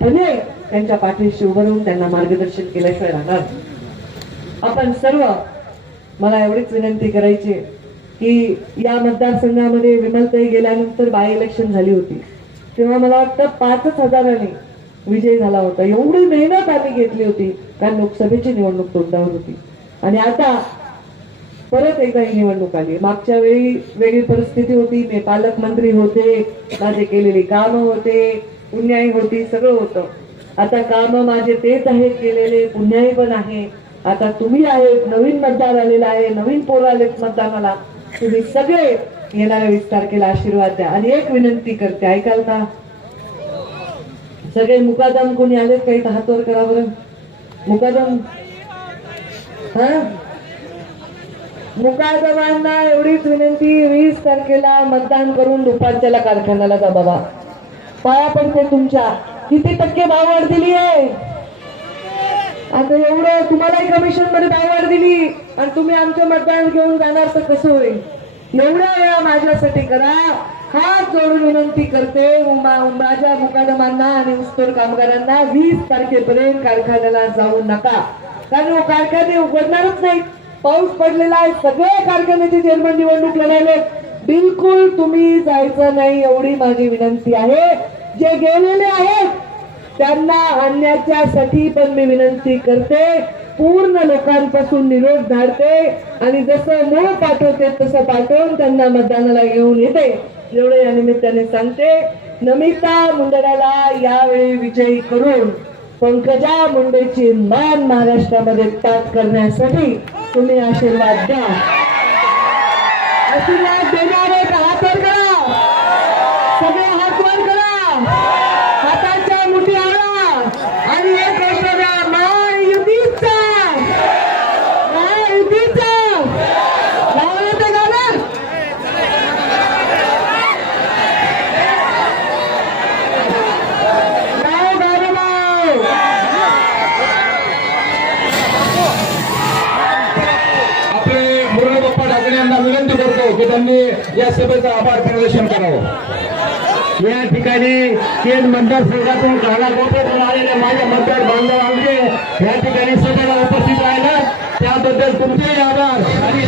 त्यांच्या पाठीशी उभं राहून त्यांना मार्गदर्शन केल्याशिवाय राहणार. आपण सर्व, मला एवढीच विनंती करायची की या मतदारसंघामध्ये विमलताई गेल्यानंतर बाय इलेक्शन झाली होती, तेव्हा मला वाटतं 5,000 विजय झाला होता. एवढी मेहनत आम्ही घेतली होती, कारण लोकसभेची निवडणूक तोंडावर होती. आणि आता परत एकदा ही निवडणूक आली. मागच्या वेळी वेगळी परिस्थिती होती, मी पालकमंत्री होते, माझे केलेली कामं होते, पुण्याई होती, सगळं होतं. आता कामं माझे तेच आहेत केलेले, पुण्याई पण आहे. आता तुम्ही आहेत, नवीन मतदार आलेला आहे, नवीन पोरं आलेत मतदानाला. तुम्ही सगळे येणाऱ्या 20 तारखेला आशीर्वाद द्या. आणि एक विनंती करते, ऐकाल का? सगळे मुकादम कोणी आलेत काही हात वर करा बरं. मुकादम, हा, मुकादमांना एवढीच विनंती, 20 तारखेला मतदान करून दुपारच्याला कारखान्याला जा बाबा. पाया पडते तुमच्या. किती टक्के भाववाढ दिली आहे? आता एवढं तुम्हालाही कमिशन मध्ये भाववाढ दिली आणि तुम्ही आमचं मतदान घेऊन जाणार तर कसं होईल? एवढ्या वेळा माझ्यासाठी करा. हात जोडून विनंती करते माझ्या मुकादमांना आणि ऊसतोड कामगारांना, 20 तारखेपर्यंत कारखान्याला जाऊ नका. कारण कारखाने उघडणारच नाही. पाऊस पडलेला आहे, सगळे कारखान्याचे चेअरमन निवडणूक लढायले. बिलकुल तुम्ही जायचं नाही, एवढी माझी विनंती आहे. जे गेलेले आहेत त्यांना आणण्याच्यासाठी पण मी विनंती करते. पूर्ण लोकांपासून निरोप धाडते आणि जसं मूळ पाठवते तसं पाठवून त्यांना मतदानाला घेऊन येते. एवढे या निमित्ताने सांगते. नमिता मुंदडाला यावेळी विजयी करून पंकजा मुंडेची मान महाराष्ट्रामध्ये ताट करण्यासाठी तुम्ही आशीर्वाद द्या. आशीर्वाद देणारे हात वर करा, सगळे हात वर करा, हाताच्या मुठी आणा आणि एक गोष्ट द्या, महायुतीचा, महायुतीचा लावलं ते गाणं. गाव गाणं लाव. आपले मुरली बाप्पा ठाकरे यांना विनंती करतो की त्यांनी या सभेचं आभार प्रदर्शन करावं. या ठिकाणी केज मतदारसंघातून कानाकोपऱ्यातून आलेले माझे मतदार बांधव आमचे या ठिकाणी सभेला उपस्थित राहिला, त्याबद्दल तुमचेही आभार. आणि